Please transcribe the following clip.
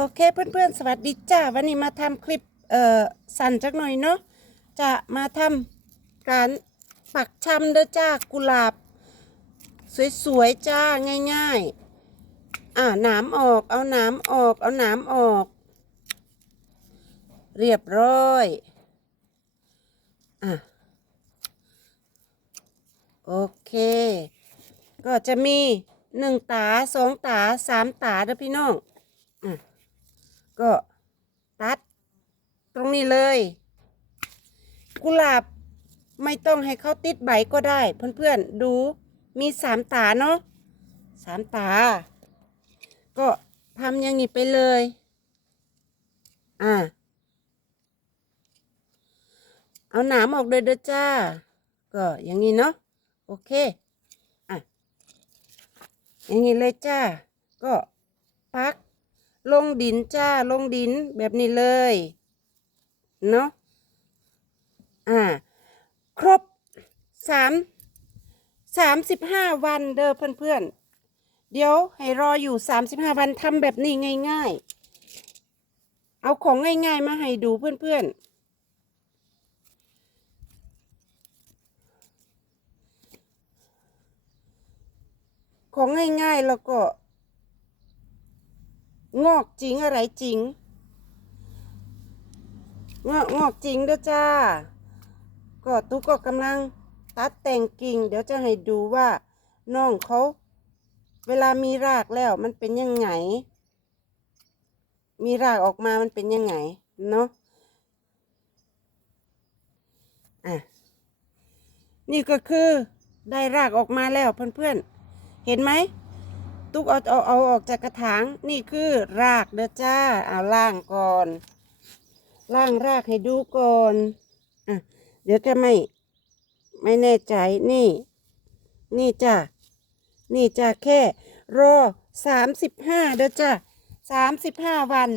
โอเคเพื่อนๆ สวัสดีจ้าวันนี้มาทำคลิปเอ่อสั้นจักหน่อยเนาะจะมาทำการปักชำเด้อจ้ากุหลาบ สวยๆจ้าง่ายๆ อ่าหนามออกเอาหนามออกเอาหนามออก เรียบร้อยอะโอเค ก็จะมีหนึ่งตาสองตาสามตาเด้อพี่น้องอะ ก็ตัดตรงนี้เลย กุหลาบไม่ต้องให้เขาติดใบก็ได้ เพื่อนๆดูมีสามตาเนาะสามตา ก็ทำอย่างนี้ไปเลย อ่า เอาหนามออกเลยเด้อจ้า ก็อย่างนี้เนาะโอเค อะ อย่างนี้เลยจ้า ก็ งดินจ้าลงดินแบบนี้เลยเนาะอ่าครบสามสามสิบห้าวันเด้อเพื่อนๆเดี๋ยวให้รออยู่สามสิบห้าวันทำแบบนี้ง่ายๆ เอาของง่ายๆมาให้ดูเพื่อนๆของง่ายๆแล้วก็ งอกจริงอะไรจริง งอกงอกจริงเด้อจ้า ก็ตุกก็กำลังตัดแต่งกิ่ง เดี๋ยวจะให้ดูว่าน้องเขา เวลามีรากแล้วมันเป็นยังไง มีรากออกมามันเป็นยังไงเนาะอะนี่ก็คือได้รากออกมาแล้วเพื่อนๆเห็นไหม ตุ๊กเอาเอาเอาออกจากกระถางนี่คือรากเด้อจ้าเอาล่างก่อนล่างรากให้ดูก่อนอะเดี๋ยวจะไม่ไม่แน่ใจนี่ นี่จ้านี่จ้าแค่รอสามสิบห้าเด้อจ้าสามสิบห้าวัน